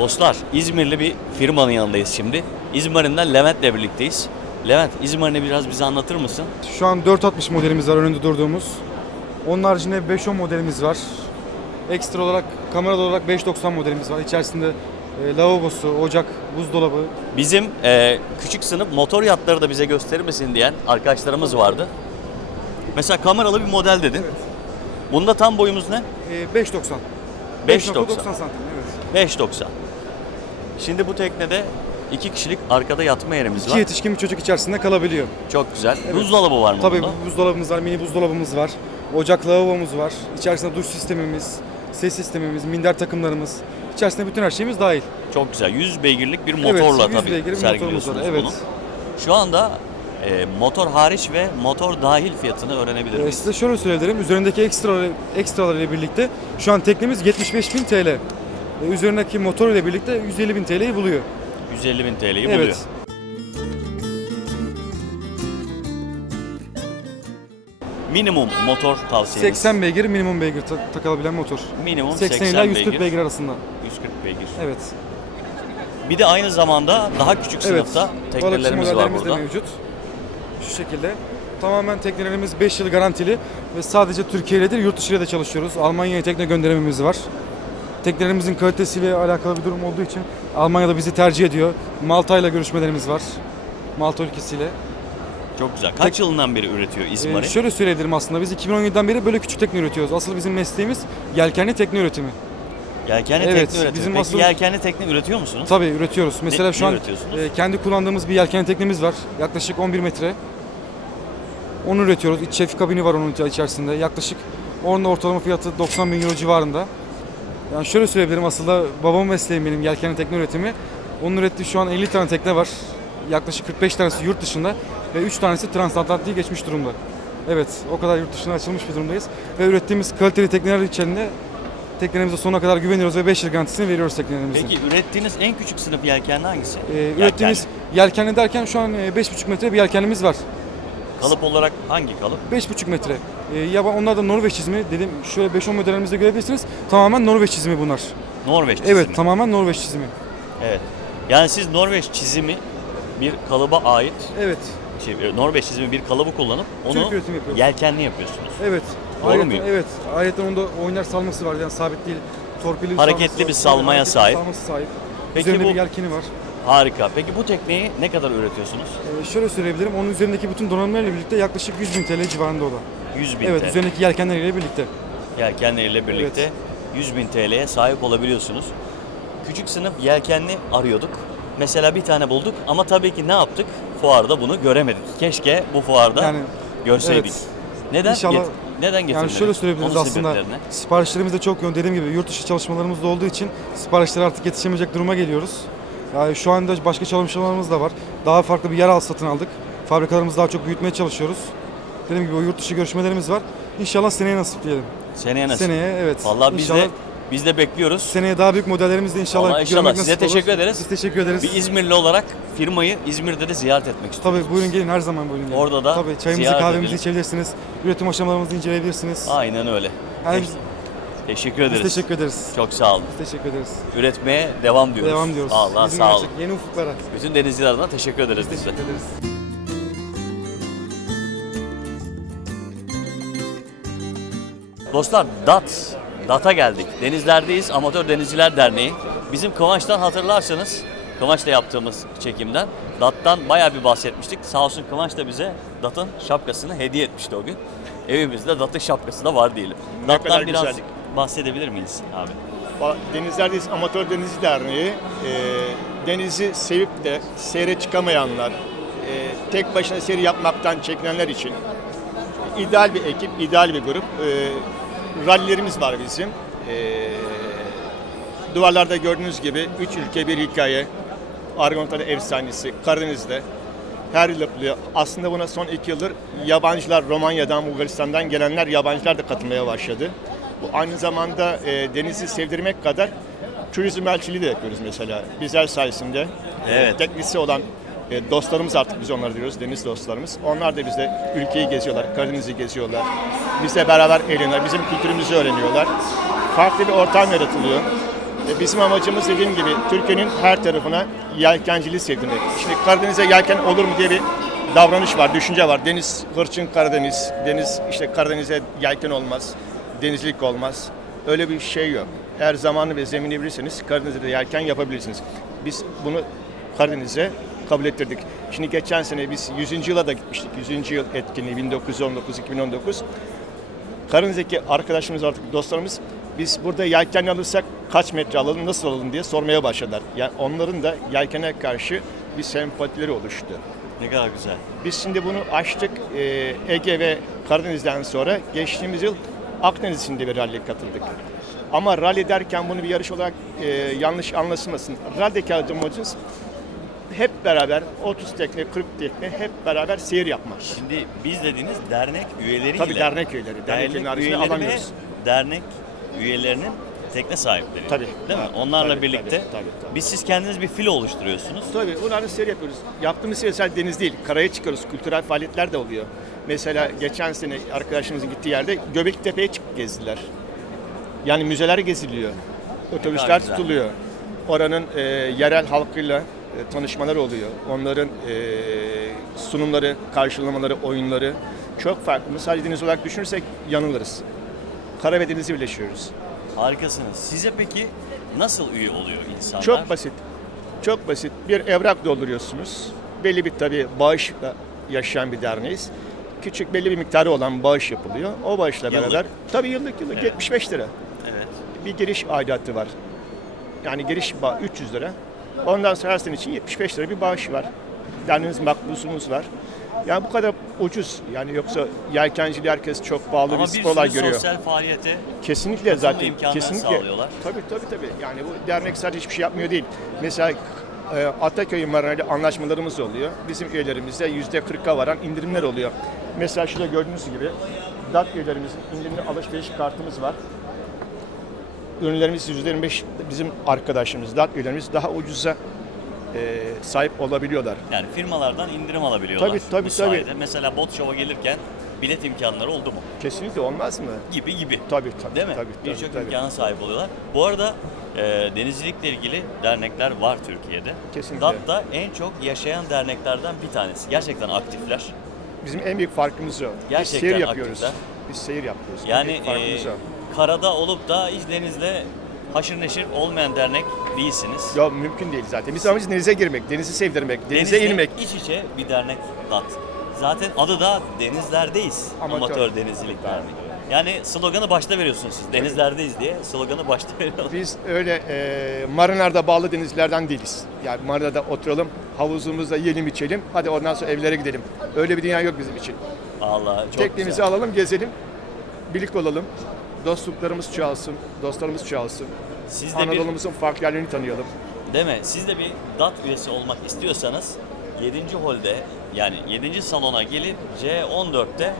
Dostlar İzmirli bir firmanın yanındayız şimdi. İzmir'inden Levent'le birlikteyiz. Levent İzmir'ini biraz bize anlatır mısın? Şu an 460 modelimiz var önünde durduğumuz. Onun haricinde 510 modelimiz var. Ekstra olarak kameralı olarak 590 modelimiz var. İçerisinde e, lavabosu, ocak, buzdolabı. Bizim e, küçük sınıf motor yatları da bize gösterir misin diyen arkadaşlarımız vardı. Mesela kameralı bir model dedin. Bunda tam boyumuz ne? E, 590. 5.90. 5.90 santim evet. 5.90. Şimdi bu teknede iki kişilik arkada yatma yerimiz İki var. yetişkin bir çocuk içerisinde kalabiliyor. Çok güzel. Evet. Buzdolabı var mı Tabii bunda? buzdolabımız var, mini buzdolabımız var. Ocak lavabomuz var. İçerisinde duş sistemimiz, ses sistemimiz, minder takımlarımız. İçerisinde bütün her şeyimiz dahil. Çok güzel. 100 beygirlik bir Evet, motorla 100 tabii beygir bir motorumuz var, sergiliyorsunuz evet. bunu. Şu anda e, motor hariç ve motor dahil fiyatını öğrenebilir Ee, miyiz? size şöyle söyleyebilirim. Üzerindeki ekstra ekstralar ile birlikte şu an teknemiz 75.000 TL. Ee, üzerindeki motor ile birlikte 150.000 TL'yi buluyor. 150 bin TL'yi evet. buluyor. Minimum motor tavsiyeniz? 80 beygir minimum beygir ta- takılabilen motor. Minimum 80, 80, ila 140 beygir. arasında. 140 beygir. Evet. Bir de aynı zamanda daha küçük sınıfta Balıkçı teknelerimiz var modellerimiz de burada. mevcut. Şu şekilde. Tamamen teknelerimiz 5 yıl garantili ve sadece Türkiye ile değil yurt dışı ile de çalışıyoruz. Almanya'ya tekne gönderimimiz var. Teknelerimizin kalitesiyle alakalı bir durum olduğu için Almanya'da bizi tercih ediyor. Malta ile görüşmelerimiz var. Malta ülkesiyle. Çok güzel. Kaç yılından beri üretiyor Ee, İzmir'i? şöyle söyleyebilirim aslında biz 2017'den beri böyle küçük tekne üretiyoruz. Asıl bizim mesleğimiz yelkenli tekne üretimi. Yelkenli Evet, tekne üretiyor. bizim Peki asıl- yelkenli tekne üretiyor musunuz? Tabii üretiyoruz. Mesela ne şu an üretiyorsunuz? e, kendi kullandığımız bir yelkenli teknemiz var. Yaklaşık 11 metre. Onu üretiyoruz. İç şef kabini var onun içerisinde. Yaklaşık onun ortalama fiyatı 90 bin euro civarında. Yani şöyle söyleyebilirim aslında babamın mesleğim benim yelkenli tekne üretimi. Onun ürettiği şu an 50 tane tekne var. Yaklaşık 45 tanesi yurt dışında ve 3 tanesi transatlantiği geçmiş durumda. Evet, o kadar yurt dışına açılmış bir durumdayız. Ve ürettiğimiz kaliteli tekneler içerisinde teknelerimize sonuna kadar güveniyoruz ve 5 yıl garantisini veriyoruz teknelerimizin. Peki ürettiğiniz en küçük sınıf yelkenli hangisi? Ee, ürettiğimiz yelkenli derken şu an e, 5,5 metre bir yelkenimiz var. Kalıp olarak hangi kalıp? 5,5 metre. Ee, ya onlar da Norveç çizimi. Dedim şöyle 5-10 modellerimizde görebilirsiniz. Tamamen Norveç çizimi bunlar. Norveç çizimi. Evet, tamamen Norveç çizimi. Evet. Yani siz Norveç çizimi bir kalıba ait, Evet, şey, Norveç çizimi bir kalıbı kullanıp onu Türk üretimi yapıyoruz. yelkenli yapıyorsunuz. evet. Doğru Ayrıca- muyum? Evet. Ayrıca onda oynar salması var. Yani sabit değil. Torpilli bir Hareketli bir salmaya Hareketli sahip. salması sahip. Peki Üzerinde bu- bir yelkeni var. Harika. Peki bu tekneyi ne kadar üretiyorsunuz? Ee, şöyle söyleyebilirim. Onun üzerindeki bütün donanımlarla birlikte yaklaşık 100 bin TL civarında o da. 100 bin Evet, TL. üzerindeki yelkenleriyle birlikte. Yelkenleriyle birlikte Evet. 100 bin TL'ye sahip olabiliyorsunuz. Küçük sınıf yelkenli arıyorduk. Mesela bir tane bulduk ama tabii ki ne yaptık? Fuarda bunu göremedik. Keşke bu fuarda Yani görseydik. evet. Neden? İnşallah- get- neden getirmediniz? Yani şöyle söyleyebiliriz Onun aslında sebeplerini. siparişlerimiz de çok yoğun dediğim gibi yurt dışı çalışmalarımız da olduğu için siparişlere artık yetişemeyecek duruma geliyoruz. Yani şu anda başka çalışmalarımız da var. Daha farklı bir yer al satın aldık. Fabrikalarımızı daha çok büyütmeye çalışıyoruz. Dediğim gibi o yurt dışı görüşmelerimiz var. İnşallah seneye nasip diyelim. Seneye nasıl? Seneye evet. Vallahi biz de biz de bekliyoruz. seneye daha büyük modellerimizi de inşallah Vallahi inşallah. Size nasip olur. teşekkür ederiz. Biz teşekkür ederiz. Bir İzmirli olarak firmayı İzmir'de de ziyaret etmek istiyoruz. Tabii buyurun gelin her zaman buyurun gelin. Orada da Tabii çayımızı ziyaret kahvemizi edelim. içebilirsiniz. Üretim aşamalarımızı inceleyebilirsiniz. Aynen öyle. Yani Teş- biz, teşekkür biz ederiz. teşekkür ederiz. Çok sağ olun. Biz teşekkür ederiz. Üretmeye devam diyoruz. Devam diyoruz. Allah İzmir sağ olun. Yeni ufuklara. Bütün denizciler adına teşekkür ederiz biz. Teşekkür ederiz. Dostlar DAT, DAT'a geldik. Denizlerdeyiz, Amatör Denizciler Derneği. Bizim Kıvanç'tan hatırlarsanız, Kıvanç'la yaptığımız çekimden DAT'tan bayağı bir bahsetmiştik. Sağ olsun Kıvanç da bize DAT'ın şapkasını hediye etmişti o gün. Evimizde DAT'ın şapkası da var diyelim. Ne kadar DAT'tan biraz güzellik. Bahsedebilir miyiz abi? Denizlerdeyiz Amatör Denizci Derneği. e, denizi sevip de seyre çıkamayanlar, e, tek başına seyir yapmaktan çekinenler için ideal bir ekip, ideal bir grup. E, rallilerimiz var bizim. E, duvarlarda gördüğünüz gibi üç ülke bir hikaye. Argonaut'ta efsanesi, Karadeniz'de her yıl yapılıyor. Aslında buna son iki yıldır yabancılar, Romanya'dan, Bulgaristan'dan gelenler yabancılar da katılmaya başladı. Bu aynı zamanda e, denizi sevdirmek kadar turizm elçiliği de yapıyoruz mesela. Bizler sayesinde Evet. e, teknisi olan e, dostlarımız artık biz onları diyoruz, deniz dostlarımız. Onlar da bizde ülkeyi geziyorlar, Karadeniz'i geziyorlar. Bizle beraber eğleniyorlar, bizim kültürümüzü öğreniyorlar. Farklı bir ortam yaratılıyor. E, Bizim amacımız dediğim gibi Türkiye'nin her tarafına yelkenciliği sevdirmek. Şimdi Karadeniz'e yelken olur mu diye bir davranış var, düşünce var. Deniz hırçın Karadeniz, deniz işte Karadeniz'e yelken olmaz, denizlik olmaz. Öyle bir şey yok. Eğer zamanı ve zemini bilirseniz Karadeniz'de de yelken yapabilirsiniz. Biz bunu Karadeniz'e kabul ettirdik. Şimdi geçen sene biz 100. yıla da gitmiştik. 100. yıl etkinliği 1919-2019. Karadeniz'deki arkadaşlarımız artık dostlarımız biz burada yelken alırsak kaç metre alalım, nasıl alalım diye sormaya başladılar. Yani onların da yelkene karşı bir sempatileri oluştu. Ne kadar güzel. Biz şimdi bunu açtık Ege ve Karadeniz'den sonra geçtiğimiz yıl Akdeniz için de bir rally'e katıldık. Ama rally derken bunu bir yarış olarak e, yanlış anlaşılmasın. Rally'deki amacımız hep beraber 30 tekne, 40 tekne hep beraber seyir yapmak. Şimdi biz dediğiniz dernek üyeleriyle. Tabii dernek üyeleri. Dernek Dernek üyeleri alamıyoruz. dernek üyelerinin tekne sahipleri. Tabii. Değil mi? Tabii, Onlarla tabii, birlikte. tabii, tabii, tabii. Biz siz kendiniz bir filo oluşturuyorsunuz. Tabii onların seyir yapıyoruz. Yaptığımız seyir sadece deniz değil, karaya çıkıyoruz. Kültürel faaliyetler de oluyor. Mesela geçen sene arkadaşımızın gittiği yerde Göbeklitepe'ye çıkıp gezdiler. Yani müzeler geziliyor. Otobüsler güzel. tutuluyor. Oranın e, yerel halkıyla e, tanışmalar oluyor. Onların e, sunumları, karşılamaları, oyunları çok farklı. Sadece deniz olarak düşünürsek yanılırız. Kara ve denizi birleşiyoruz. Harikasınız. Size peki nasıl üye oluyor insanlar? Çok basit. Çok basit. Bir evrak dolduruyorsunuz. Belli bir tabii bağışla yaşayan bir derneğiz. Küçük belli bir miktarı olan bağış yapılıyor. O bağışla Yıllık. beraber tabii yıllık yıllık Evet. 75 lira. Evet. Bir giriş aidatı var. Yani giriş ba- 300 lira. Ondan sonra her sene için 75 lira bir bağış var. Derneğimiz makbuzumuz var. Yani bu kadar ucuz. Yani yoksa yelkenciliği herkes çok pahalı Ama bir spor olarak görüyor. sosyal faaliyete Kesinlikle zaten kesinlikle sağlıyorlar. Tabii tabii tabii. Yani bu dernek sadece hiçbir şey yapmıyor değil. Mesela e, Ataköy Marina anlaşmalarımız oluyor. Bizim üyelerimizde yüzde 40'a varan indirimler oluyor. Mesela şurada gördüğünüz gibi DAT üyelerimizin indirimli alışveriş kartımız var. Ürünlerimiz %25 bizim arkadaşlarımız, DAT üyelerimiz daha ucuza e, sahip olabiliyorlar. yani firmalardan indirim alabiliyorlar. Tabii, tabii, bu sayede. tabii. Mesela bot show'a gelirken bilet imkanları oldu mu? Kesinlikle olmaz mı? Gibi gibi. Tabii tabii. Değil mi? Tabii, tabii, Birçok tabii. imkana sahip oluyorlar. Bu arada e, denizcilikle ilgili dernekler var Türkiye'de. Kesinlikle. DAT da en çok yaşayan derneklerden bir tanesi. Gerçekten aktifler. Bizim en büyük farkımız o. Biz Gerçekten seyir yapıyoruz. aktifler. Biz seyir yapıyoruz. Yani e, karada olup da hiç denizle haşır neşir olmayan dernek değilsiniz. Ya mümkün değil zaten. Biz amacımız denize girmek, denizi sevdirmek, denize Denizle inmek. iç içe bir dernek DAT. Zaten adı da Denizlerdeyiz. Amatör, Amatör. Denizcilik Derneği. Yani sloganı başta veriyorsunuz siz. Denizlerdeyiz diye sloganı başta veriyorsunuz. Biz öyle e, marinalarda bağlı denizlerden değiliz. Yani marinada oturalım, havuzumuzda yiyelim içelim, hadi ondan sonra evlere gidelim. Öyle bir dünya yok bizim için. Allah çok Teknemizi güzel. alalım, gezelim, birlik olalım. Dostluklarımız çoğalsın, dostlarımız çoğalsın. Siz de bir, Anadolu'muzun farklı yerlerini tanıyalım. değil mi? Siz de bir DAT üyesi olmak istiyorsanız 7. holde yani 7. salona gelip C14'te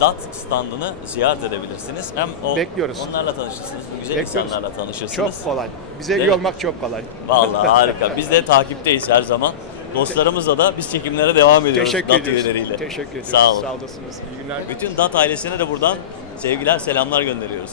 DAT standını ziyaret edebilirsiniz. Hem o Bekliyoruz. onlarla tanışırsınız, güzel Bekliyoruz. insanlarla tanışırsınız. Çok kolay. Bize Değil üye mi? olmak çok kolay. Vallahi harika. Biz de takipteyiz her zaman. Dostlarımızla da biz çekimlere devam ediyoruz Teşekkür DAT ediyoruz. üyeleriyle. Teşekkür ediyoruz. Sağ olun. Sağ olasınız. İyi günler. Bütün DAT ailesine de buradan sevgiler, selamlar gönderiyoruz.